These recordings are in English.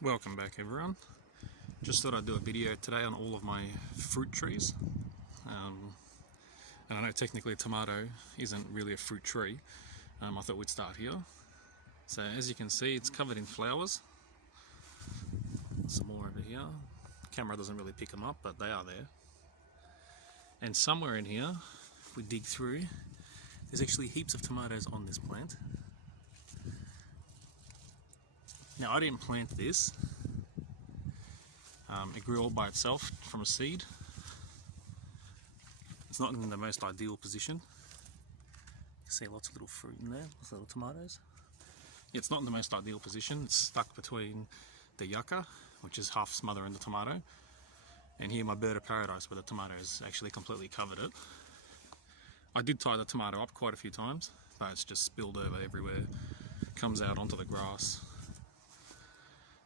Welcome back everyone. Just thought I'd do a video today on all of my fruit trees. And I know technically a tomato isn't really a fruit tree. I thought we'd start here. So as you can see, it's covered in flowers. Some more over here. Camera doesn't really pick them up, but they are there. And somewhere in here, if we dig through, there's actually heaps of tomatoes on this plant. Now I didn't plant this, it grew all by itself from a seed. It's not in the most ideal position. You can see lots of little fruit in there, lots of little tomatoes. Yeah, it's not in the most ideal position. It's stuck between the yucca, which is half smothering the tomato, and here my bird of paradise, where the tomatoes actually completely covered it. I did tie the tomato up quite a few times, but it's just spilled over everywhere, comes out onto the grass.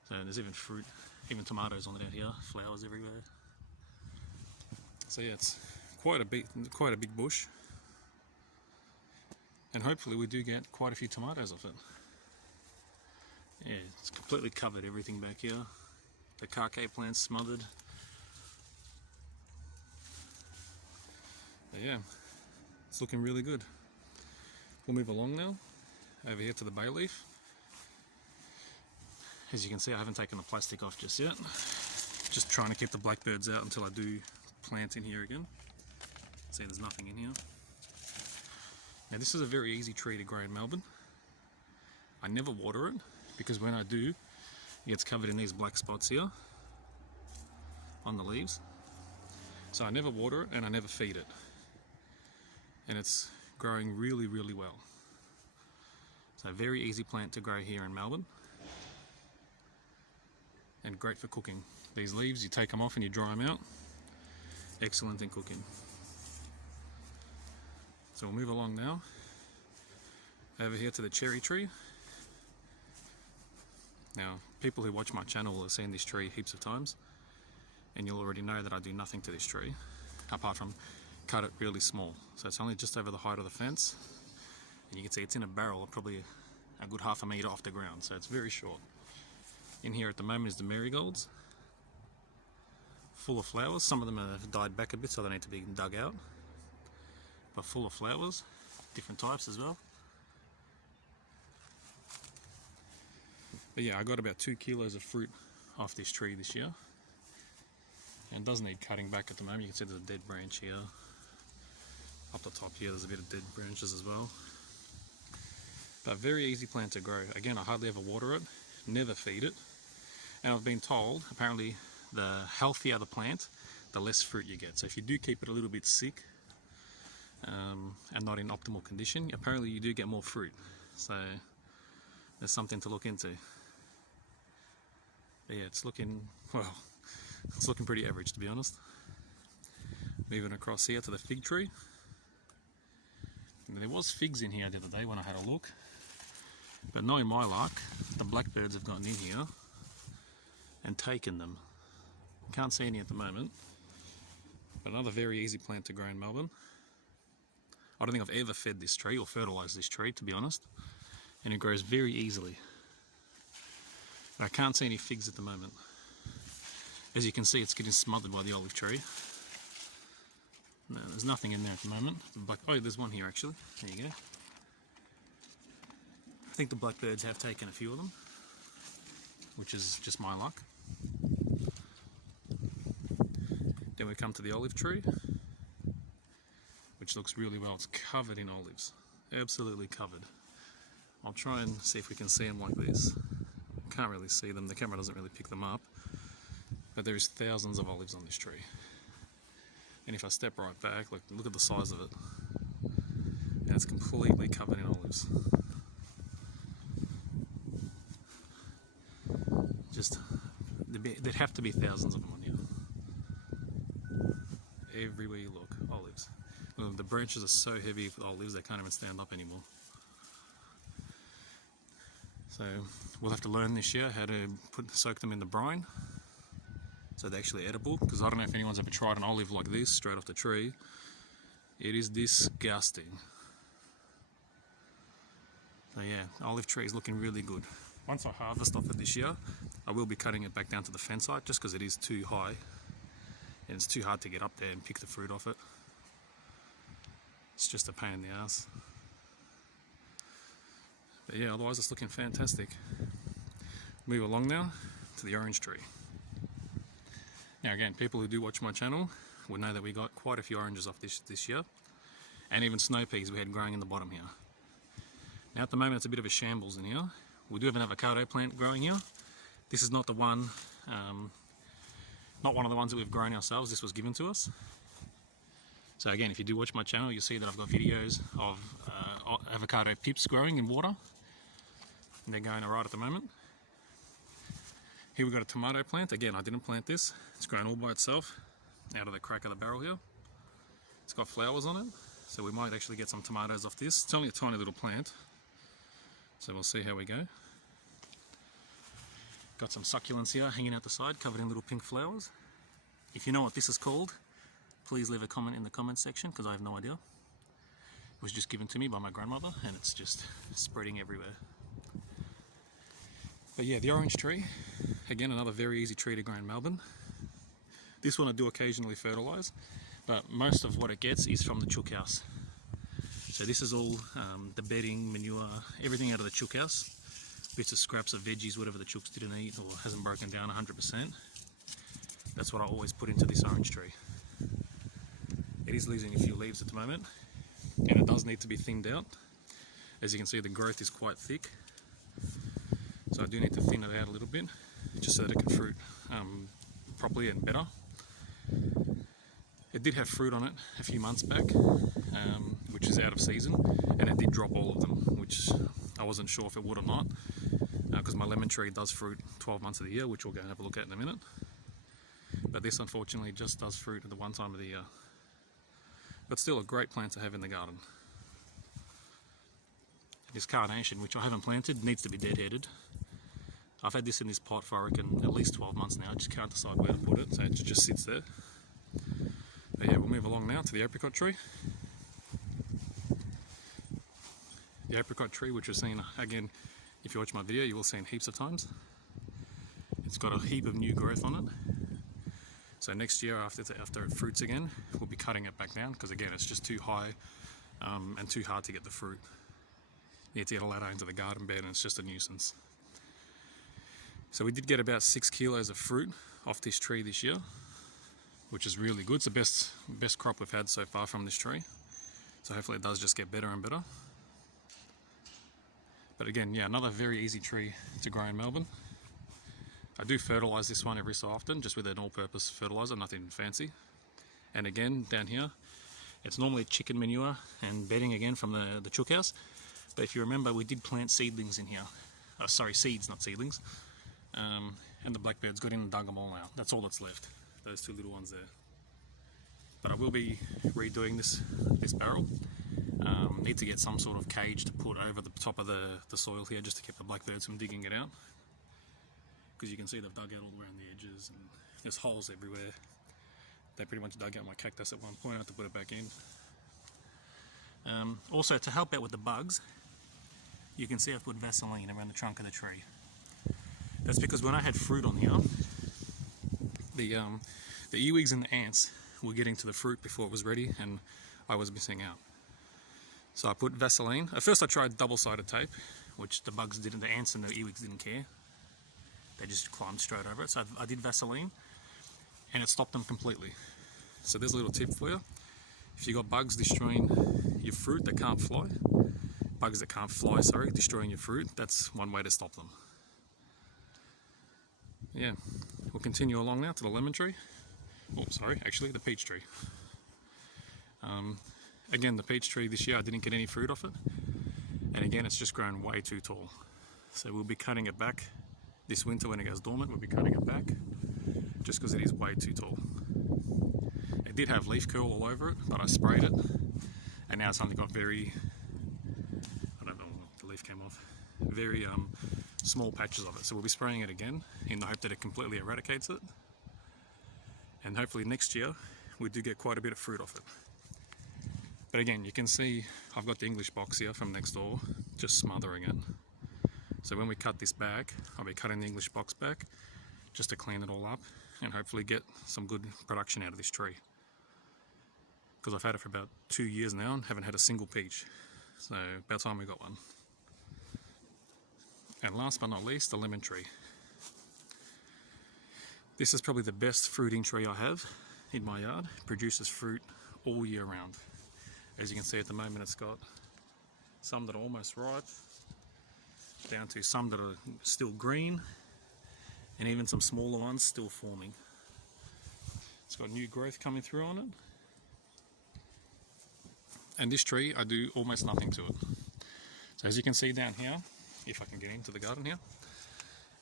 So there's even fruit, even tomatoes on it out here, flowers everywhere. So yeah, it's quite a big bush, and hopefully we do get quite a few tomatoes off it. Yeah, it's completely covered everything back here. The carcay plant's smothered. But yeah, it's looking really good. We'll move along now, over here to the bay leaf. As you can see, I haven't taken the plastic off just yet. Just trying to keep the blackbirds out until I do plant in here again. See, there's nothing in here. Now this is a very easy tree to grow in Melbourne. I never water it, because when I do, it gets covered in these black spots here on the leaves. So I never water it and I never feed it. And it's growing really, really well. So a very easy plant to grow here in Melbourne. And great for cooking. These leaves, you take them off and you dry them out. Excellent in cooking. So we'll move along now. Over here to the cherry tree. Now, people who watch my channel will have seen this tree heaps of times, and you'll already know that I do nothing to this tree, apart from cut it really small. So it's only just over the height of the fence, and you can see it's in a barrel, probably a good half a metre off the ground, so it's very short. In here at the moment is the marigolds, full of flowers. Some of them have died back a bit, so they need to be dug out, but full of flowers, different types as well. But yeah, I got about 2 kilos of fruit off this tree this year, and it does need cutting back at the moment. You can see there's a dead branch here. Up the top here there's a bit of dead branches as well. But very easy plant to grow. Again, I hardly ever water it, never feed it. And I've been told, apparently, the healthier the plant, the less fruit you get. So if you do keep it a little bit sick and not in optimal condition, apparently you do get more fruit. So there's something to look into. But yeah, it's looking pretty average, to be honest. Moving across here to the fig tree. And there was figs in here the other day when I had a look. But knowing my luck, the blackbirds have gotten in here and taken them. Can't see any at the moment, but another very easy plant to grow in Melbourne. I don't think I've ever fed this tree or fertilised this tree, to be honest, and it grows very easily. But I can't see any figs at the moment. As you can see, it's getting smothered by the olive tree. No, there's nothing in there at the moment. Oh, there's one here actually. There you go. I think the blackbirds have taken a few of them, which is just my luck. Then we come to the olive tree, which looks really well. It's covered in olives, absolutely covered. I'll try and see if we can see them like this. Can't really see them, the camera doesn't really pick them up, but there is thousands of olives on this tree. And if I step right back, look at the size of it, and it's completely covered in olives. Just, there'd have to be thousands of them on here. Everywhere you look, olives. Look, the branches are so heavy with olives they can't even stand up anymore. So we'll have to learn this year how to soak them in the brine so they're actually edible, because I don't know if anyone's ever tried an olive like this straight off the tree. It is disgusting. So yeah, olive tree is looking really good. Once I harvest off it this year, I will be cutting it back down to the fence height just because it is too high and it's too hard to get up there and pick the fruit off it. It's just a pain in the ass. But yeah, otherwise it's looking fantastic. Move along now to the orange tree. Now again, people who do watch my channel will know that we got quite a few oranges off this year, and even snow peas we had growing in the bottom here. Now at the moment it's a bit of a shambles in here. We do have an avocado plant growing here. This is not the one, not one of the ones that we've grown ourselves. This was given to us. So again, if you do watch my channel, you'll see that I've got videos of avocado pips growing in water. And they're going alright at the moment. Here we've got a tomato plant. Again, I didn't plant this. It's grown all by itself out of the crack of the barrel here. It's got flowers on it, so we might actually get some tomatoes off this. It's only a tiny little plant, so we'll see how we go. Got some succulents here hanging out the side, covered in little pink flowers. If you know what this is called, please leave a comment in the comment section, because I have no idea. It was just given to me by my grandmother, and it's just spreading everywhere. But yeah, the orange tree, again another very easy tree to grow in Melbourne. This one I do occasionally fertilise, but most of what it gets is from the chook house. So this is all the bedding, manure, everything out of the chook house. Bits of scraps of veggies, whatever the chooks didn't eat or hasn't broken down 100%. That's what I always put into this orange tree. It is losing a few leaves at the moment, and it does need to be thinned out. As you can see, the growth is quite thick. So I do need to thin it out a little bit, just so that it can fruit properly and better. It did have fruit on it a few months back, which is out of season, and it did drop all of them, which I wasn't sure if it would or not, because my lemon tree does fruit 12 months of the year, which we'll go and have a look at in a minute. But this unfortunately just does fruit at the one time of the year. But still a great plant to have in the garden. This carnation, which I haven't planted, needs to be deadheaded. I've had this in this pot for I reckon at least 12 months now. I just can't decide where to put it, so it just sits there. But yeah, we'll move along now to the apricot tree. The apricot tree, which we've seen, again, if you watch my video, you will have seen heaps of times. It's got a heap of new growth on it. So next year, after it fruits again, we'll be cutting it back down, because again, it's just too high and too hard to get the fruit. You need to get a ladder into the garden bed, and it's just a nuisance. So we did get about 6 kilos of fruit off this tree this year, which is really good. It's the best crop we've had so far from this tree. So hopefully it does just get better and better. But again, yeah, another very easy tree to grow in Melbourne. I do fertilise this one every so often, just with an all-purpose fertiliser, nothing fancy. And again, down here, it's normally chicken manure and bedding again from the chook house. But if you remember, we did plant seedlings in here. Sorry, seeds, not seedlings. And the blackbirds got in and dug them all out. That's all that's left, those two little ones there. But I will be redoing this barrel. Need to get some sort of cage to put over the top of the soil here, just to keep the blackbirds from digging it out. Because you can see they've dug out all around the edges, and there's holes everywhere. They pretty much dug out my cactus at one point. I had to put it back in. Also, to help out with the bugs, you can see I've put Vaseline around the trunk of the tree. That's because when I had fruit on here, the earwigs and the ants were getting to the fruit before it was ready, and I was missing out. So I put Vaseline. At first I tried double-sided tape, which the bugs didn't, the ants and the earwigs didn't care. They just climbed straight over it. So I did Vaseline, and it stopped them completely. So there's a little tip for you. If you've got bugs destroying your fruit that can't fly, bugs that can't fly, sorry, destroying your fruit, that's one way to stop them. Yeah, we'll continue along now to the lemon tree. Oh, sorry, actually the peach tree. Again, the peach tree this year, I didn't get any fruit off it. And again, it's just grown way too tall. So we'll be cutting it back this winter when it goes dormant. We'll be cutting it back just because it is way too tall. It did have leaf curl all over it, but I sprayed it. And now it's only got very, I don't know, the leaf came off, very small patches of it. So we'll be spraying it again in the hope that it completely eradicates it. And hopefully next year we do get quite a bit of fruit off it. But again, you can see I've got the English box here from next door, just smothering it. So when we cut this back, I'll be cutting the English box back just to clean it all up and hopefully get some good production out of this tree. Because I've had it for about 2 years now and haven't had a single peach. So about time we got one. And last but not least, the lemon tree. This is probably the best fruiting tree I have in my yard. It produces fruit all year round. As you can see at the moment, it's got some that are almost ripe, down to some that are still green, and even some smaller ones still forming. It's got new growth coming through on it. And this tree, I do almost nothing to it. So as you can see down here, if I can get into the garden here,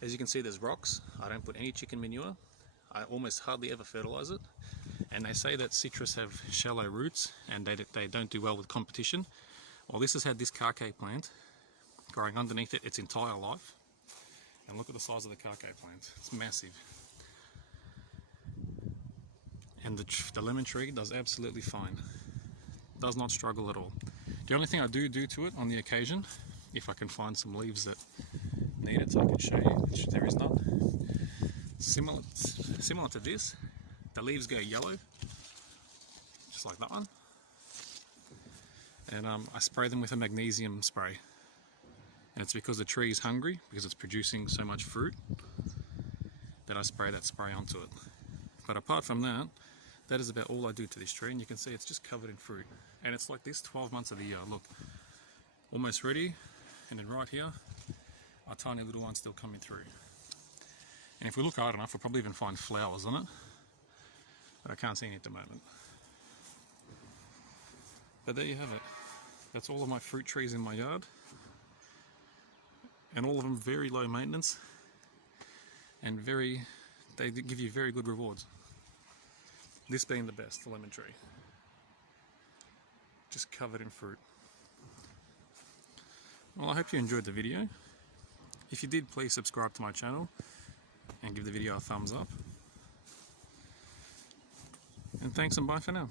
as you can see there's rocks. I don't put any chicken manure. I almost hardly ever fertilize it. And they say that citrus have shallow roots and they don't do well with competition. Well, this has had this karkay plant growing underneath it its entire life. And look at the size of the karkay plant. It's massive. And the lemon tree does absolutely fine. Does not struggle at all. The only thing I do to it on the occasion, if I can find some leaves that need it so I can show you, which there is none. Similar to this, the leaves go yellow, just like that one. And I spray them with a magnesium spray. And it's because the tree is hungry, because it's producing so much fruit, that I spray that spray onto it. But apart from that, that is about all I do to this tree, and you can see it's just covered in fruit. And it's like this 12 months of the year. Look, almost ready, and then right here, a tiny little one still coming through. And if we look hard enough, we'll probably even find flowers on it, but I can't see any at the moment. But there you have it. That's all of my fruit trees in my yard, and all of them very low maintenance, and they give you very good rewards. This being the best, the lemon tree. Just covered in fruit. Well, I hope you enjoyed the video. If you did, please subscribe to my channel and give the video a thumbs up. And thanks and bye for now.